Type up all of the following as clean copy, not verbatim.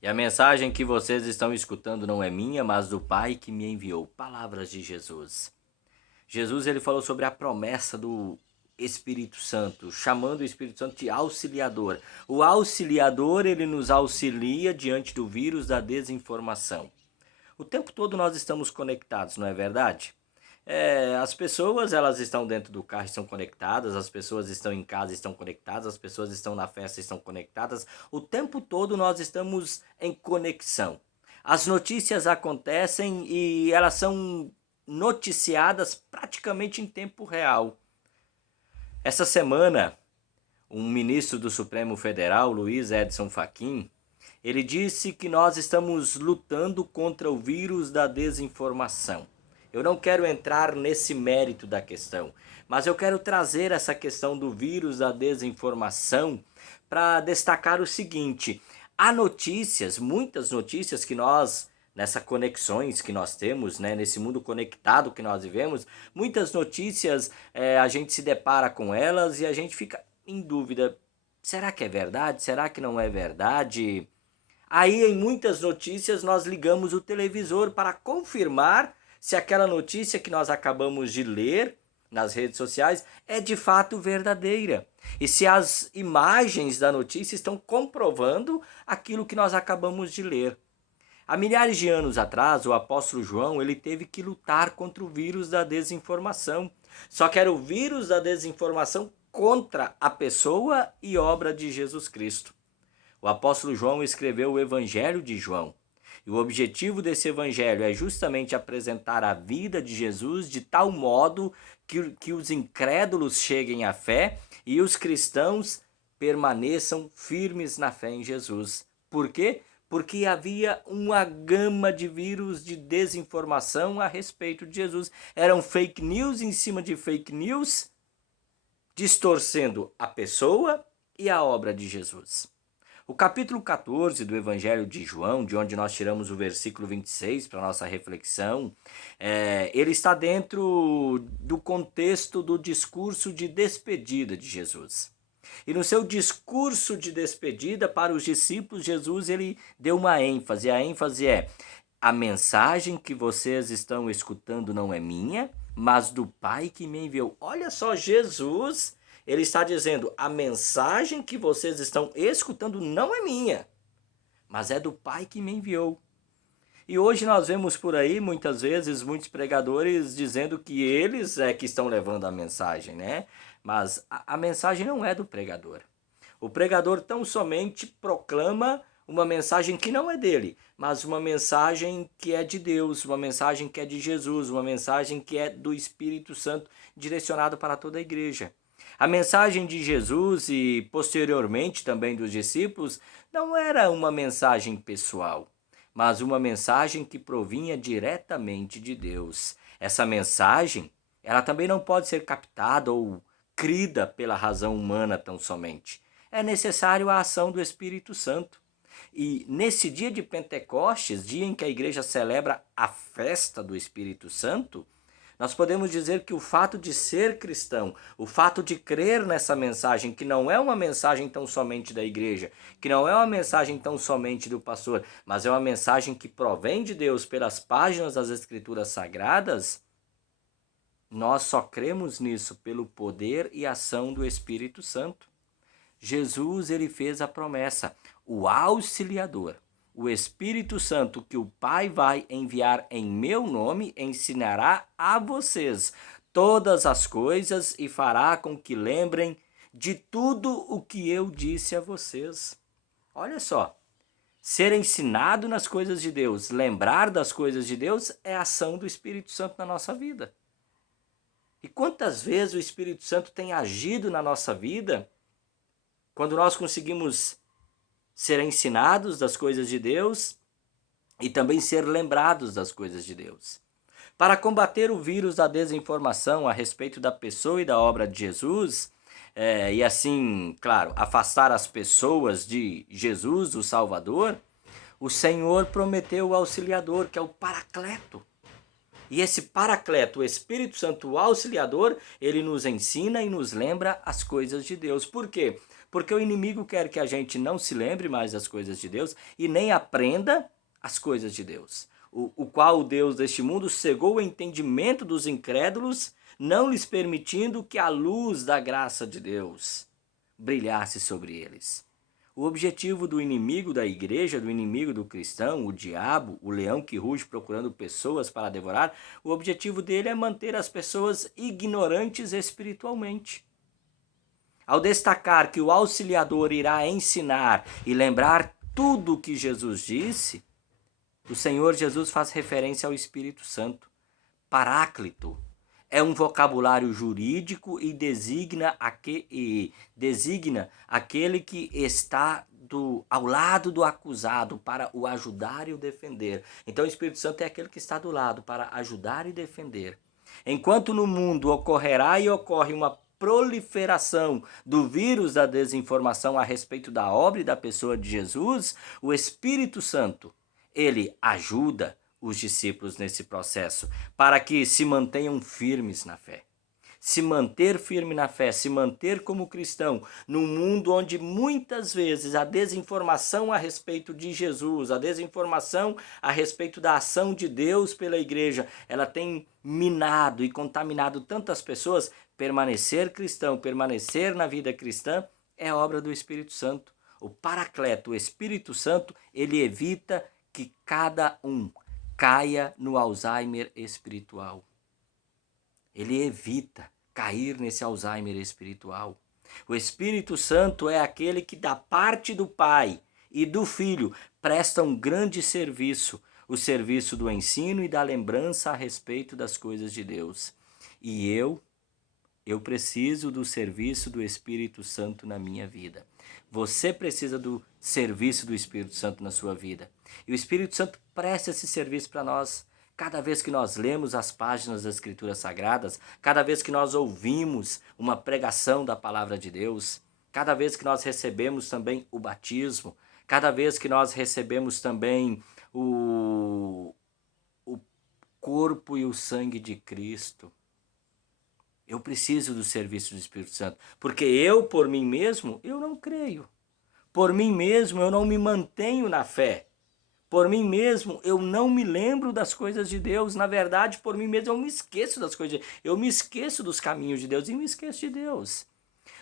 E a mensagem que vocês estão escutando não é minha, mas do Pai que me enviou. Palavras de Jesus. Jesus ele falou sobre a promessa do Espírito Santo, chamando o Espírito Santo de auxiliador. O auxiliador ele nos auxilia diante do vírus da desinformação. O tempo todo nós estamos conectados, não é verdade? As pessoas elas estão dentro do carro, estão conectadas, as pessoas estão em casa, estão conectadas, as pessoas estão na festa, estão conectadas. O tempo todo nós estamos em conexão. As notícias acontecem e elas são noticiadas praticamente em tempo real. Essa semana, um ministro do Supremo Federal, Luiz Edson Fachin, ele disse que nós estamos lutando contra o vírus da desinformação. Eu não quero entrar nesse mérito da questão, mas eu quero trazer essa questão do vírus da desinformação para destacar o seguinte: há notícias, muitas notícias que nós, nessas conexões que nós temos, né, nesse mundo conectado que nós vivemos, muitas notícias a gente se depara com elas e a gente fica em dúvida. Será que é verdade? Será que não é verdade? Aí, em muitas notícias, nós ligamos o televisor para confirmar se aquela notícia que nós acabamos de ler nas redes sociais é de fato verdadeira. E se as imagens da notícia estão comprovando aquilo que nós acabamos de ler. Há milhares de anos atrás, o apóstolo João ele teve que lutar contra o vírus da desinformação. Só que era o vírus da desinformação contra a pessoa e obra de Jesus Cristo. O apóstolo João escreveu o Evangelho de João. E o objetivo desse evangelho é justamente apresentar a vida de Jesus de tal modo que os incrédulos cheguem à fé e os cristãos permaneçam firmes na fé em Jesus. Por quê? Porque havia uma gama de vírus de desinformação a respeito de Jesus. Eram fake news em cima de fake news, distorcendo a pessoa e a obra de Jesus. O capítulo 14 do Evangelho de João, de onde nós tiramos o versículo 26 para a nossa reflexão, ele está dentro do contexto do discurso de despedida de Jesus. E no seu discurso de despedida para os discípulos, Jesus ele deu uma ênfase. A ênfase é: a mensagem que vocês estão escutando não é minha, mas do Pai que me enviou. Olha só, Jesus ele está dizendo: a mensagem que vocês estão escutando não é minha, mas é do Pai que me enviou. E hoje nós vemos por aí, muitas vezes, muitos pregadores dizendo que eles é que estão levando a mensagem, né? Mas a mensagem não é do pregador. O pregador tão somente proclama uma mensagem que não é dele, mas uma mensagem que é de Deus, uma mensagem que é de Jesus, uma mensagem que é do Espírito Santo, direcionado para toda a igreja. A mensagem de Jesus e posteriormente também dos discípulos não era uma mensagem pessoal, mas uma mensagem que provinha diretamente de Deus. Essa mensagem, ela também não pode ser captada ou crida pela razão humana tão somente. É necessário a ação do Espírito Santo. E nesse dia de Pentecostes, dia em que a igreja celebra a festa do Espírito Santo, nós podemos dizer que o fato de ser cristão, o fato de crer nessa mensagem, que não é uma mensagem tão somente da igreja, que não é uma mensagem tão somente do pastor, mas é uma mensagem que provém de Deus pelas páginas das Escrituras Sagradas, nós só cremos nisso pelo poder e ação do Espírito Santo. Jesus ele fez a promessa, o auxiliador, o Espírito Santo que o Pai vai enviar em meu nome ensinará a vocês todas as coisas e fará com que lembrem de tudo o que eu disse a vocês. Olha só, ser ensinado nas coisas de Deus, lembrar das coisas de Deus é a ação do Espírito Santo na nossa vida. E quantas vezes o Espírito Santo tem agido na nossa vida quando nós conseguimos ser ensinados das coisas de Deus e também ser lembrados das coisas de Deus. Para combater o vírus da desinformação a respeito da pessoa e da obra de Jesus, e assim, claro, afastar as pessoas de Jesus, o Salvador, o Senhor prometeu o auxiliador, que é o Paracleto. E esse Paracleto, o Espírito Santo, o auxiliador, ele nos ensina e nos lembra as coisas de Deus. Por quê? Porque o inimigo quer que a gente não se lembre mais das coisas de Deus e nem aprenda as coisas de Deus. O qual o Deus deste mundo cegou o entendimento dos incrédulos, não lhes permitindo que a luz da graça de Deus brilhasse sobre eles. O objetivo do inimigo da igreja, do inimigo do cristão, o diabo, o leão que ruge procurando pessoas para devorar, o objetivo dele é manter as pessoas ignorantes espiritualmente. Ao destacar que o auxiliador irá ensinar e lembrar tudo o que Jesus disse, o Senhor Jesus faz referência ao Espírito Santo. Paráclito é um vocabulário jurídico e designa aquele que está ao lado do acusado para o ajudar e o defender. Então o Espírito Santo é aquele que está do lado para ajudar e defender. Enquanto no mundo ocorrerá e ocorre uma proliferação do vírus da desinformação a respeito da obra e da pessoa de Jesus, o Espírito Santo, ele ajuda os discípulos nesse processo, para que se mantenham firmes na fé. Se manter firme na fé, se manter como cristão, num mundo onde muitas vezes a desinformação a respeito de Jesus, a desinformação a respeito da ação de Deus pela igreja, ela tem minado e contaminado tantas pessoas, permanecer cristão, permanecer na vida cristã, é obra do Espírito Santo. O Paracleto, o Espírito Santo, ele evita que cada um caia no Alzheimer espiritual. Ele evita cair nesse Alzheimer espiritual. O Espírito Santo é aquele que, da parte do Pai e do Filho, presta um grande serviço, o serviço do ensino e da lembrança a respeito das coisas de Deus. E eu preciso do serviço do Espírito Santo na minha vida. Você precisa do serviço do Espírito Santo na sua vida. E o Espírito Santo presta esse serviço para nós. Cada vez que nós lemos as páginas das Escrituras Sagradas, cada vez que nós ouvimos uma pregação da Palavra de Deus, cada vez que nós recebemos também o batismo, cada vez que nós recebemos também o corpo e o sangue de Cristo, eu preciso do serviço do Espírito Santo, porque eu, por mim mesmo, eu não creio. Por mim mesmo, eu não me mantenho na fé. Por mim mesmo, eu não me lembro das coisas de Deus. Na verdade, por mim mesmo, eu me esqueço das coisas de Deus. Eu me esqueço dos caminhos de Deus e me esqueço de Deus.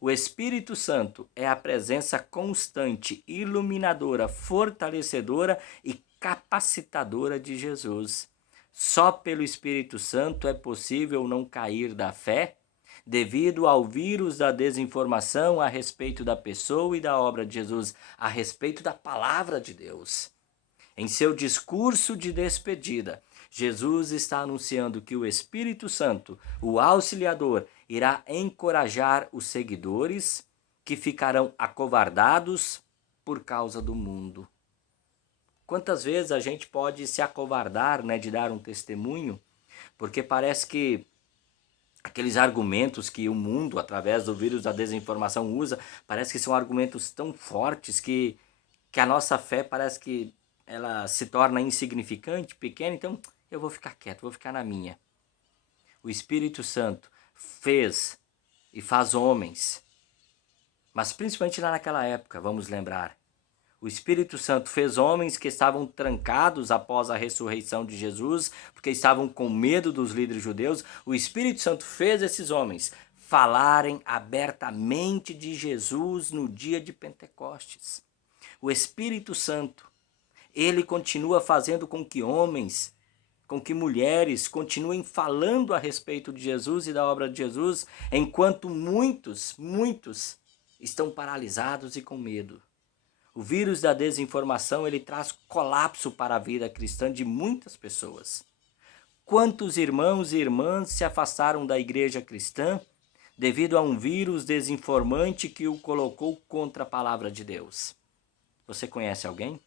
O Espírito Santo é a presença constante, iluminadora, fortalecedora e capacitadora de Jesus. Só pelo Espírito Santo é possível não cair da fé, devido ao vírus da desinformação a respeito da pessoa e da obra de Jesus, a respeito da palavra de Deus. Em seu discurso de despedida, Jesus está anunciando que o Espírito Santo, o Auxiliador, irá encorajar os seguidores que ficarão acovardados por causa do mundo. Quantas vezes a gente pode se acovardar, de dar um testemunho, porque parece que aqueles argumentos que o mundo, através do vírus da desinformação, usa, parece que são argumentos tão fortes que a nossa fé parece que ela se torna insignificante, pequena, então eu vou ficar quieto, vou ficar na minha. O Espírito Santo fez e faz homens, mas principalmente lá naquela época, vamos lembrar, o Espírito Santo fez homens que estavam trancados após a ressurreição de Jesus, porque estavam com medo dos líderes judeus. O Espírito Santo fez esses homens falarem abertamente de Jesus no dia de Pentecostes. O Espírito Santo, ele continua fazendo com que homens, com que mulheres continuem falando a respeito de Jesus e da obra de Jesus, enquanto muitos estão paralisados e com medo. O vírus da desinformação, ele traz colapso para a vida cristã de muitas pessoas. Quantos irmãos e irmãs se afastaram da igreja cristã devido a um vírus desinformante que o colocou contra a palavra de Deus? Você conhece alguém?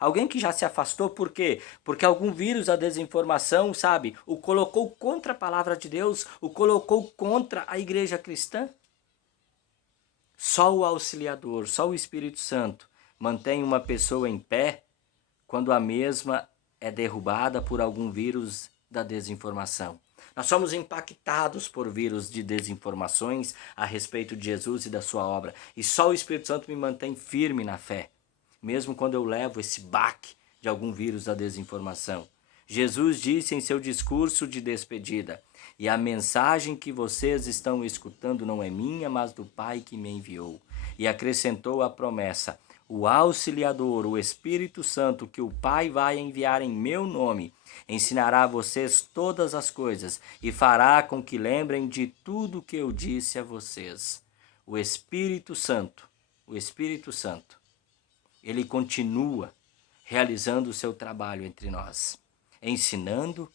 Alguém que já se afastou por quê? Porque algum vírus da desinformação, o colocou contra a palavra de Deus, o colocou contra a igreja cristã? Só o Auxiliador, só o Espírito Santo mantém uma pessoa em pé quando a mesma é derrubada por algum vírus da desinformação. Nós somos impactados por vírus de desinformações a respeito de Jesus e da sua obra. E só o Espírito Santo me mantém firme na fé, mesmo quando eu levo esse baque de algum vírus da desinformação. Jesus disse em seu discurso de despedida: "E a mensagem que vocês estão escutando não é minha, mas do Pai que me enviou." E acrescentou a promessa: "O Auxiliador, o Espírito Santo, que o Pai vai enviar em meu nome, ensinará a vocês todas as coisas e fará com que lembrem de tudo que eu disse a vocês." O Espírito Santo, ele continua realizando o seu trabalho entre nós, ensinando,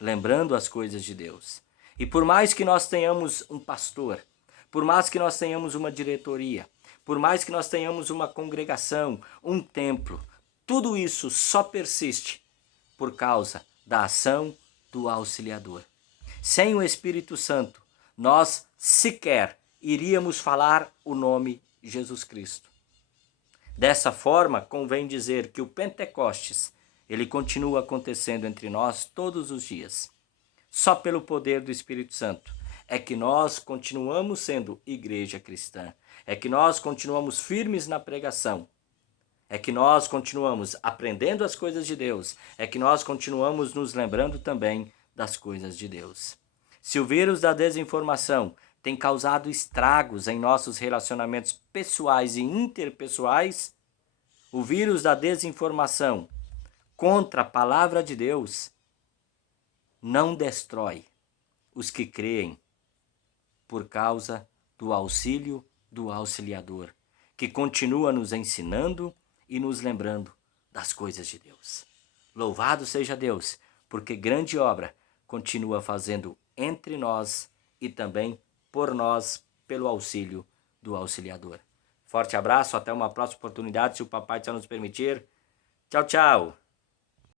lembrando as coisas de Deus. E por mais que nós tenhamos um pastor, por mais que nós tenhamos uma diretoria, por mais que nós tenhamos uma congregação, um templo, tudo isso só persiste por causa da ação do Auxiliador. Sem o Espírito Santo, nós sequer iríamos falar o nome Jesus Cristo. Dessa forma, convém dizer que o Pentecostes, ele continua acontecendo entre nós todos os dias. Só pelo poder do Espírito Santo é que nós continuamos sendo igreja cristã, é que nós continuamos firmes na pregação, é que nós continuamos aprendendo as coisas de Deus, é que nós continuamos nos lembrando também das coisas de Deus. Se o vírus da desinformação tem causado estragos em nossos relacionamentos pessoais e interpessoais, o vírus da desinformação contra a palavra de Deus não destrói os que creem por causa do auxílio do Auxiliador, que continua nos ensinando e nos lembrando das coisas de Deus. Louvado seja Deus, porque grande obra continua fazendo entre nós e também por nós, pelo auxílio do Auxiliador. Forte abraço, até uma próxima oportunidade, se o Papai do Céu nos permitir. Tchau, tchau!